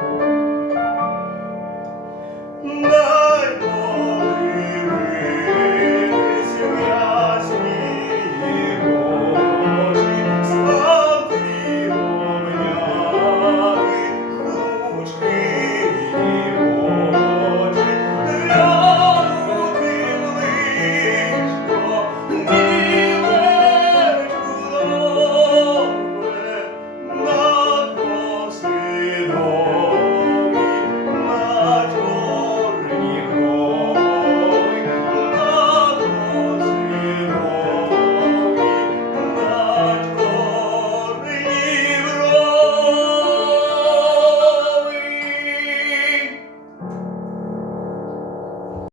thank you